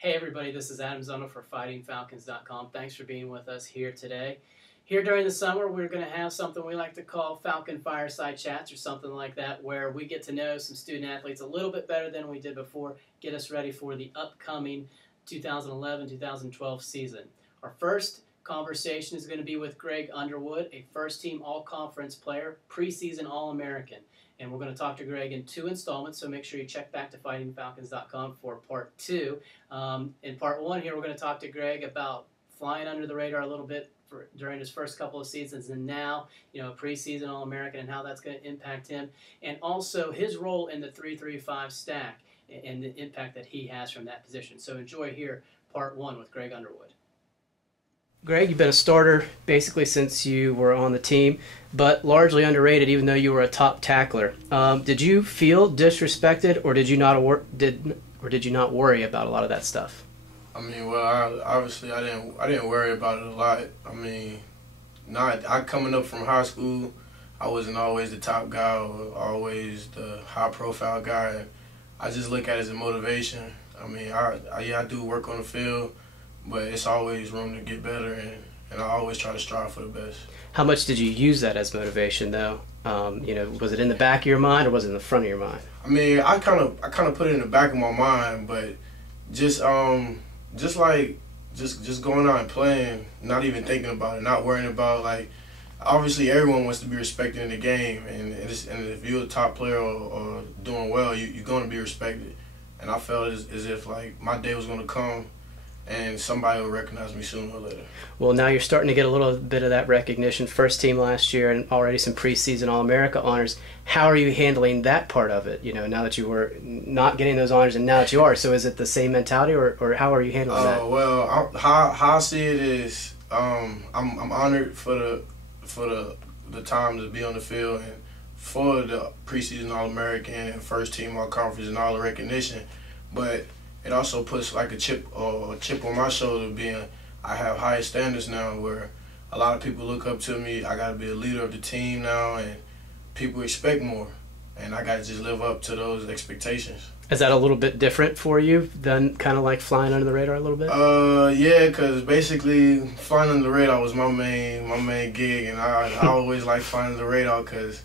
Hey everybody, this is Adam Zono for FightingFalcons.com. Thanks for being with us here today. Here during the summer, we're going to have something we like to call Falcon Fireside Chats or something like that, where we get to know some student athletes a little bit better than we did before, get us ready for the upcoming 2011-2012 season. Our first conversation is going to be with Greg Underwood, a first-team All-Conference player, preseason All-American. And we're going to talk to Greg in 2 installments, so make sure you check back to FightingFalcons.com for part 2. In part 1 here, we're going to talk to Greg about flying under the radar a little bit during his first couple of seasons, and now, preseason All-American and how that's going to impact him, and also his role in the 3-3-5 stack and the impact that he has from that position. So enjoy here part 1 with Greg Underwood. Greg, you've been a starter basically since you were on the team, but largely underrated even though you were a top tackler. Did you feel disrespected, or did you not worry about a lot of that stuff? I mean, well, obviously I didn't worry about it a lot. I mean, I coming up from high school, I wasn't always the top guy or always the high profile guy. I just look at it as a motivation. I mean, I do work on the field, but it's always room to get better, and I always try to strive for the best. How much did you use that as motivation, though? Was it in the back of your mind, or was it in the front of your mind? I mean, I kind of put it in the back of my mind, but just going out and playing, not even thinking about it, not worrying about, like, obviously everyone wants to be respected in the game, and if you're a top player or doing well, you're going to be respected. And I felt as if, like, my day was going to come and somebody will recognize me sooner or later. Well, now you're starting to get a little bit of that recognition. First team last year and already some preseason All-America honors. How are you handling that part of it, now that you were not getting those honors and now that you are? So is it the same mentality, or how are you handling that? Well, how I see it is I'm honored for the time to be on the field and for the preseason All-American and first team All-Conference and all the recognition. But it also puts like a chip on my shoulder, being I have higher standards now where a lot of people look up to me. I got to be a leader of the team now, and people expect more, and I got to just live up to those expectations. Is that a little bit different for you than kind of like flying under the radar a little bit? Yeah, because basically flying under the radar was my main gig, and I always like flying under the radar because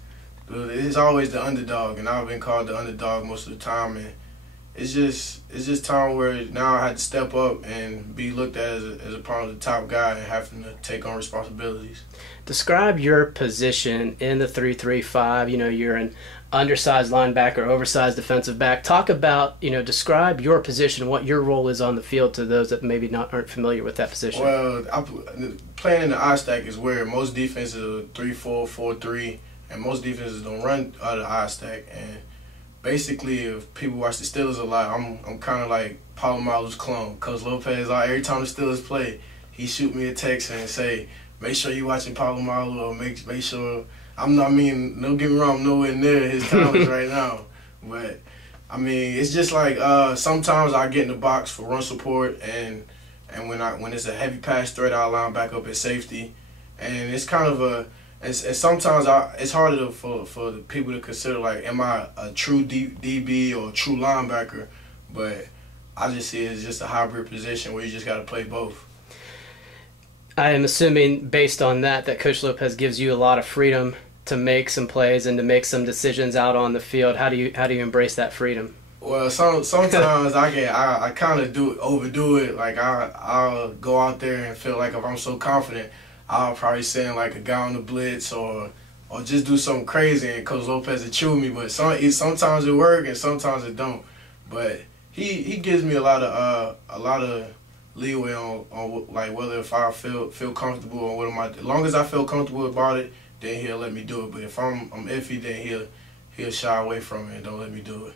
it's always the underdog, and I've been called the underdog most of the time, and it's just time where now I had to step up and be looked at as a part of the top guy and having to take on responsibilities. Describe your position in the 3-3-5. You're an undersized linebacker, oversized defensive back. Talk about, describe your position, what your role is on the field to those that maybe aren't familiar with that position. Well, playing in the I stack is where most defenses are 3-4, 4-3, and most defenses don't run out of the I stack. And basically, if people watch the Steelers a lot, I'm kind of like Palomalu's clone. Coach Lopez, every time the Steelers play, he shoot me a text and say, make sure you're watching Palomalu, or make sure. Don't get me wrong, I'm nowhere near his talents right now. But, I mean, it's just like sometimes I get in the box for run support, and when it's a heavy pass threat, I'll line back up at safety. And it's kind of and sometimes it's harder for the people to consider, like, am I a true DB or a true linebacker? But I just see it as just a hybrid position where you just got to play both. I am assuming, based on that Coach Lopez gives you a lot of freedom to make some plays and to make some decisions out on the field. How do you embrace that freedom? Well, sometimes I kind of overdo it. Like I'll go out there and feel like if I'm so confident, I'll probably send like a guy on the blitz or just do something crazy, and Coach Lopez will chew me. But sometimes it works and sometimes it don't. But he gives me a lot of leeway on like whether if I feel comfortable or what am I. As long as I feel comfortable about it, then he'll let me do it. But if I'm iffy, then he'll shy away from it and don't let me do it.